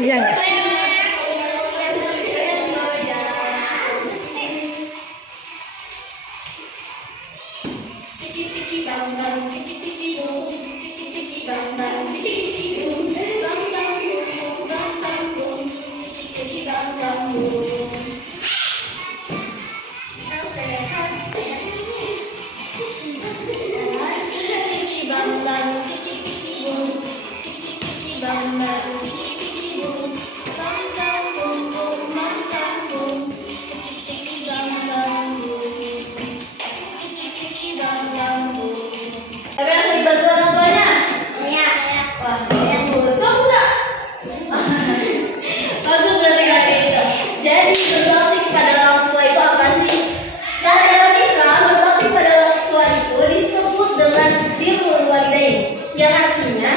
Iya nggak? Yang artinya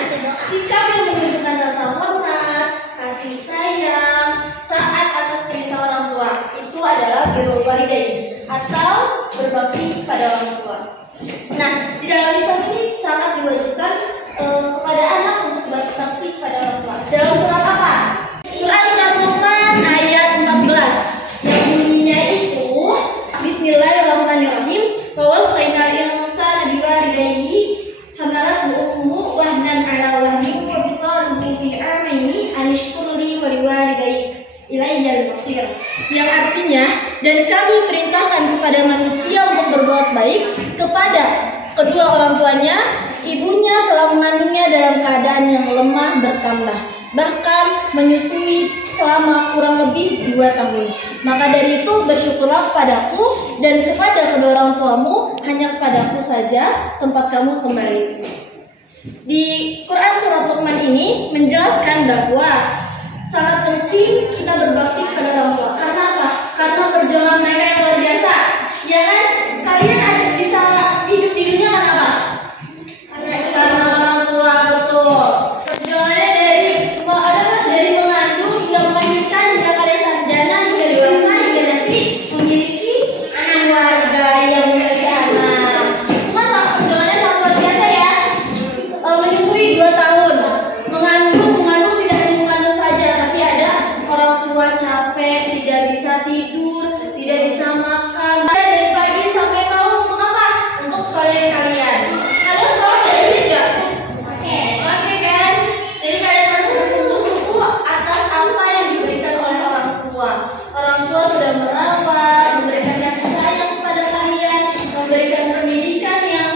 sikap yang menunjukkan rasa hormat, kasih sayang, taat atas perintah orang tua itu adalah birrul walidain atau berbakti kepada orang tua. Nah, di dalam Islam ini sangat diwajibkan kepada anak untuk berbakti kepada orang tua. Dalam surat apa? Quran surat Luqman ayat 14 yang bunyinya itu Bismillahirrahmanirrahim wa wasainal insana biwalidayhi hamalathu ummuhu wahnan ala wahnin wa fisaluhu fi amaini an ishkur li wa liwalidayk ilayyal masir. Yang artinya, dan kami perintahkan kepada manusia untuk berbuat baik kepada kedua orang tuanya. Ibunya telah mengandungnya dalam keadaan yang lemah bertambah, bahkan menyusui selama kurang lebih 2 tahun. Maka dari itu bersyukurlah kepadaku dan kepada kedua orang tuamu, hanya kepadaku saja tempat kamu kembali. Di Quran surat Luqman ini menjelaskan bahwa sangat penting kita berbakti kepada orang tua. Karena apa? Karena perjuangan mereka yang luar biasa. Ya kan? Kalian ada bisa hidup di dunia karena apa? Karena orang tua, betul. Perjuangannya dari mengandung hingga melahirkan, hingga kalian sarjana, hingga dewasa, hingga nanti memiliki keluarga yang memiliki anak. Masa perjuangannya sangat luar biasa ya. Menyusui 2 tahun, mengandung tidak hanya mengandung saja, tapi ada orang tua capek, tidak bisa tidur, tidak bisa makan. Dari pagi sampai malam untuk apa? Untuk sekolah kalian. Kalian sekolah belajar nggak? Oke kan? Jadi kalian harus bersungguh-sungguh atas apa yang diberikan oleh orang tua. Orang tua sudah merawat, memberikan kasih sayang kepada kalian, memberikan pendidikan yang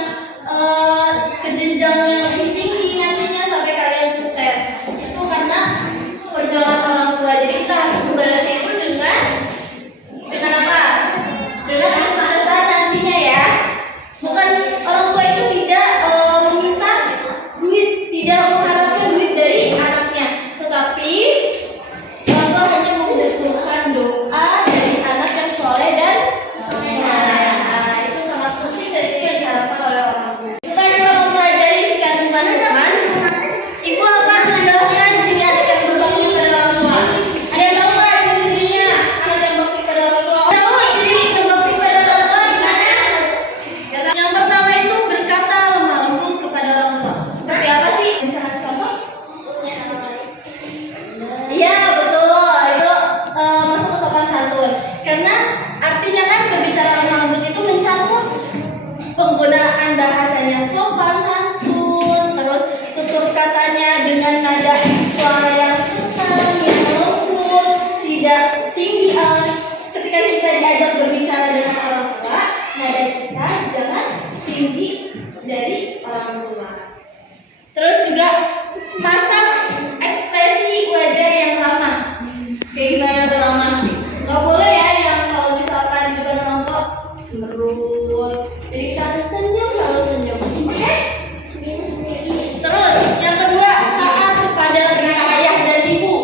ke jenjang yang lebih tinggi nantinya sampai kalian sukses. Itu karena perjuangan orang tua. Jadi kita harus membalasnya itu dengan apa? Dengan kesuksesan nantinya ya. Bukan orang tua itu tidak meminta duit, tidak mengharapkan duit dari anaknya, tetapi orang tua hanya membutuhkan doa dari anak yang soleh dan solehah. Nah, itu sangat penting dan itu yang diharapkan oleh orang tua. Setelah kita mempelajari si kandungan Luqman, ibu akan menjelaskan di sini anak yang berbakti kepada orang tua. Ada yang tahu nggak ciri-cirinya anak yang berbakti kepada orang tua? Tahu ciri berbakti kepada orang tua gimana? Yang pertama itu berkata lemah lembut kepada orang tua. Seperti apa sih? Bisa kasih contoh? Iya betul, itu masuk ke sopan santun. Karena artinya kan berbicara lemah lembut itu mencakup penggunaan bahasanya sopan santun, terus tutur katanya dengan nada suara yang tenang, yang lembut, tidak tinggi. Ketika kita diajak berbicara dengan orang tua, nada kita jangan tinggi dari orang tua. Terus juga pasang ekspresi wajah yang ramah. Kayak gimana tuh ramah? Gak boleh ya yang kalau misalkan di depan orang tua cemberut. Jadi kita harus senyum, selalu senyum. Oke? Terus yang kedua, taat kepada perintah ayah dan ibu.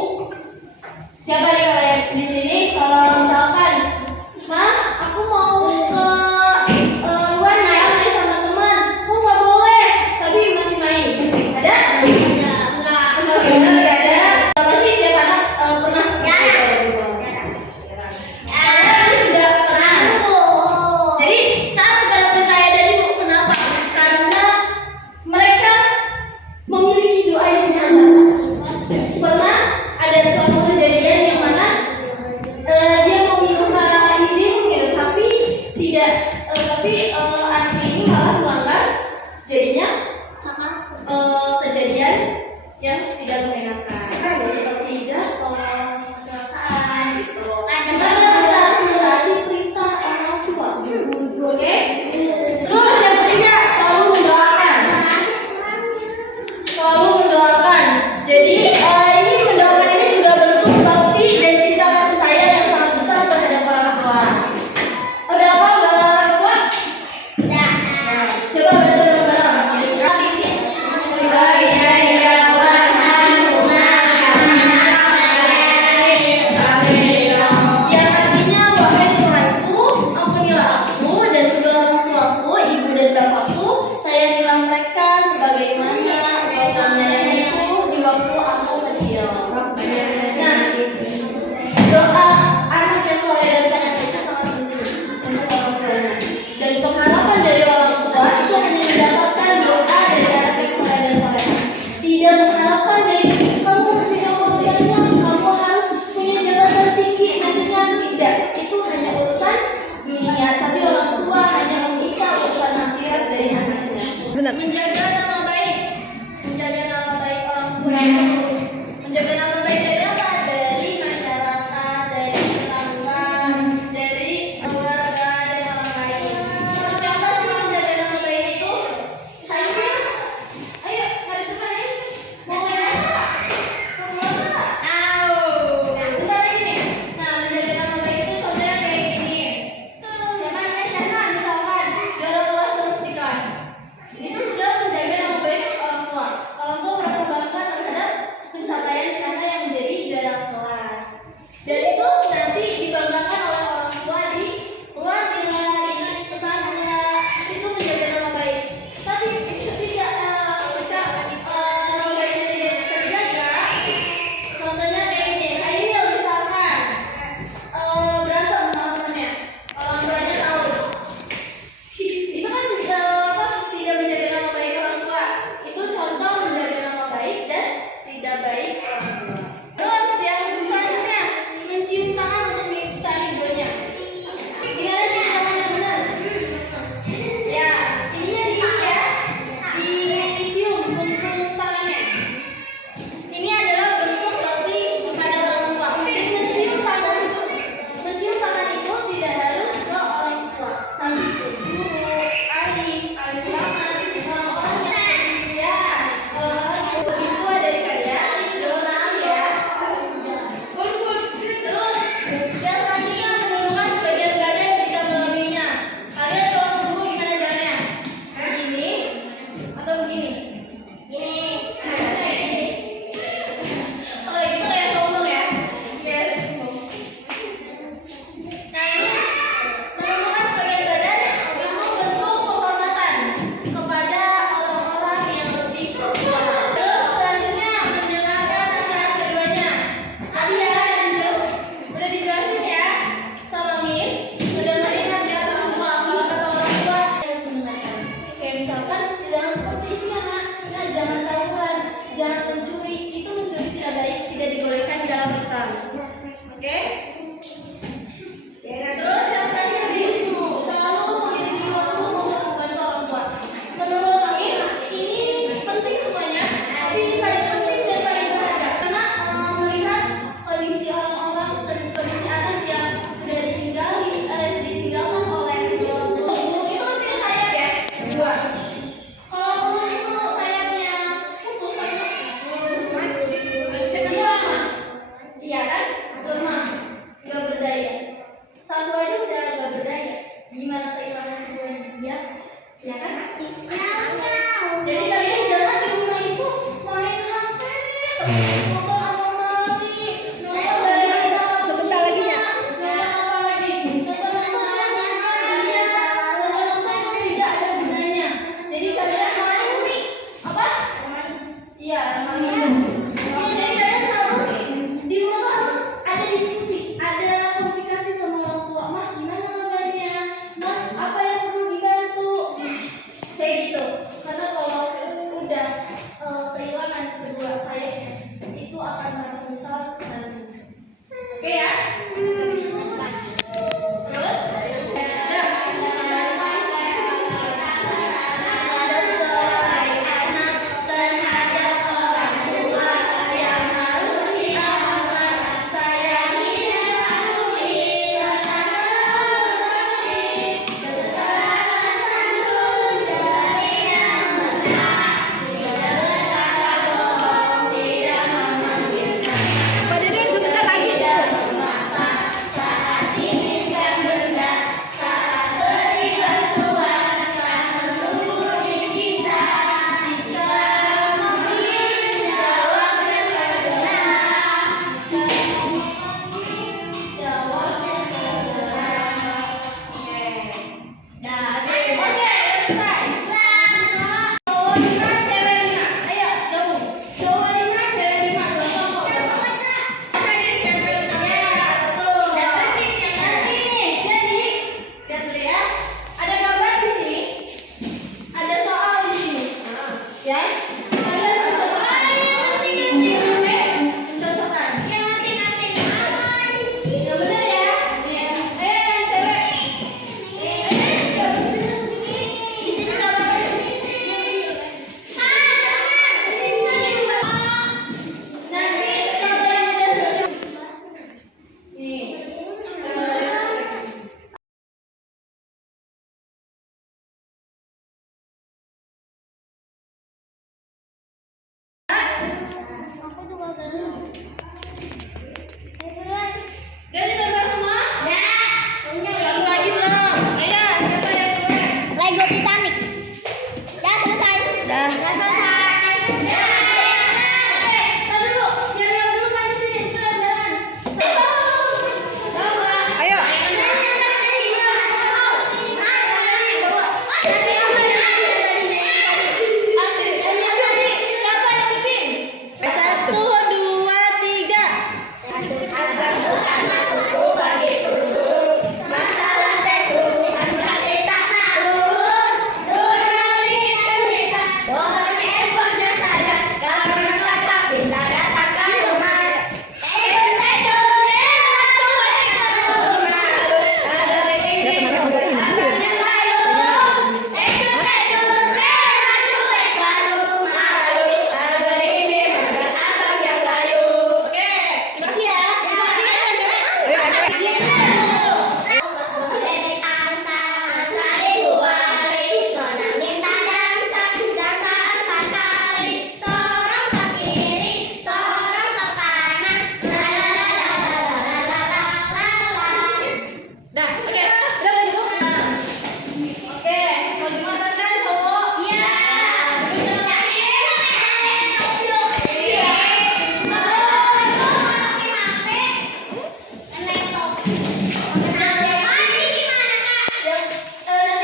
Oke ya. Terus ada seorang anak terhadap orang tua yang harus diamalkan. Saya tidak akui kekerasan juga tidak benar, tidak bohong, tidak memanggilkan. Pak Deden sebentar lagi. Masa saat diinginkan benda, saat beri bantuan, akan menghubungi kita. Jika memanggil, jawabnya segera. Jawabnya segera. Oke. Nah, oke, selesai. Cowok 5, cewek 5. Ayo, gabung. Cowok 5, cewek 5. Dua kelompok. Ya, betul. Nanti nih, jadi lihat dulu ya. Ada gambar di sini. Ada soal di sini. Ya. Kalian mencocokkan. Oke, mencocokkan. Yang benar ya. Ayo yang cewek. Di sini gambarnya di sini. Nanti kalau yang udah selesai. Nih. Udah digambar semua? Satu lagi belum? Ayo, siapa yang mulai? Lego Titanic. Ya selesai. Dah. Ya selesai. Oke, tar dulu. Lihat dulu main di sini. Sudah jalan. Ayo. Siapa yang bikin? 1, 2, 3. Agar bukan masukku begitu. Masalah bukan berarti tak maklum. Jurnalistik kan bisa. Dengan handphonenya saja. Kalau tak bisa datang ke rumah. Oke, terima kasih ya. Dah, oke. Udah cukup. Oke, mau jumatan kan cowok? Iya. Nanti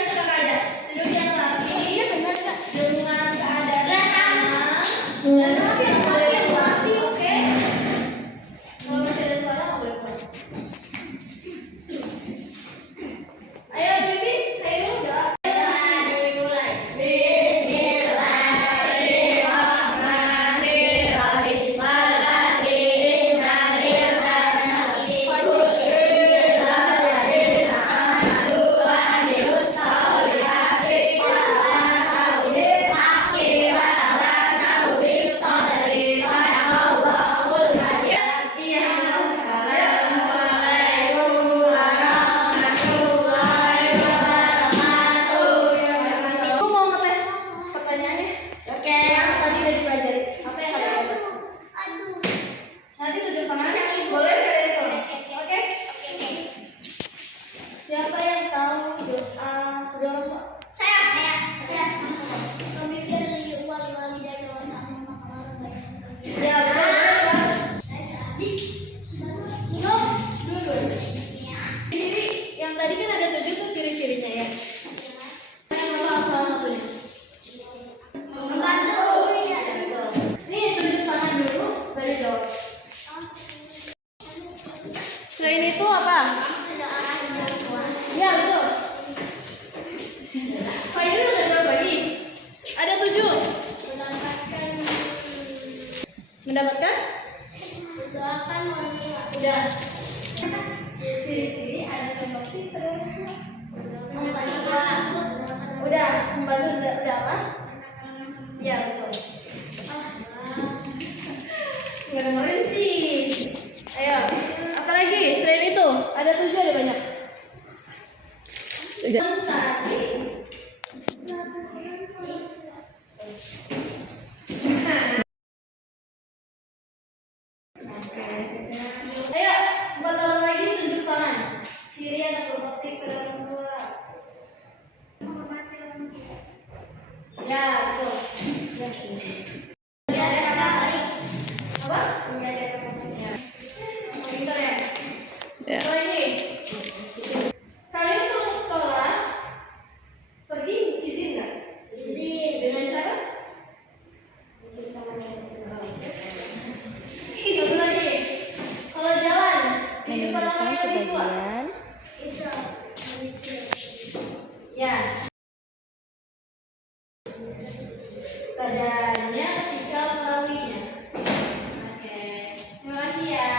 ke kakak aja. Duduk yang rapi, dengan keadaan sama, dan rapi yang boleh keluar. Oke. Kalau masih ada suara nggak boleh keluar. Ayo, Bibi, Khairul, udah. Iya, aku mau ngetes pertanyaannya. Oke, yang tadi udah dipelajari. Apa yang kalian dapat? Nanti tunjuk tangan. Boleh dari kolom. Oke. Siapa yang tahu doa kedua orang tua? Ya, betul. Dulu. Ciri yang tadi kan ada 7 tuh ciri-cirinya ya. Salah satunya. Nih, tunjuk tangan dulu, baru jawab. Selain itu apa? Ya, betul. Pak Yuri udah jawab lagi. Ada 7. Mendapatkan? Doakan orang tua. Udah. Ciri-ciri anak yang pintar. Udah, membantu udah apa? Ya betul. Nggak dengerin sih. Ayo, apa lagi selain itu? Ada 7, ada banyak. Tadi. Ayo, buat orang lagi tunjuk tangan. Ciri anak berbakti pada orang tua. Ya, betul. Ya. Apa? Ya. Pintar ya? Ya. Apa lagi? Kalian kalau sekolah pergi izin nggak? Izin. Dengan cara? Satu lagi. Kalau jalan, di depan Menunjukkan orang yang lebih tua. sebagian Ya. Pelajarannya ketika melaluinya. Oke. Terima kasih ya.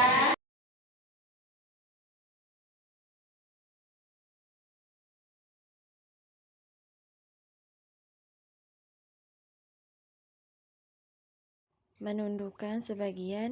menundukkan sebagian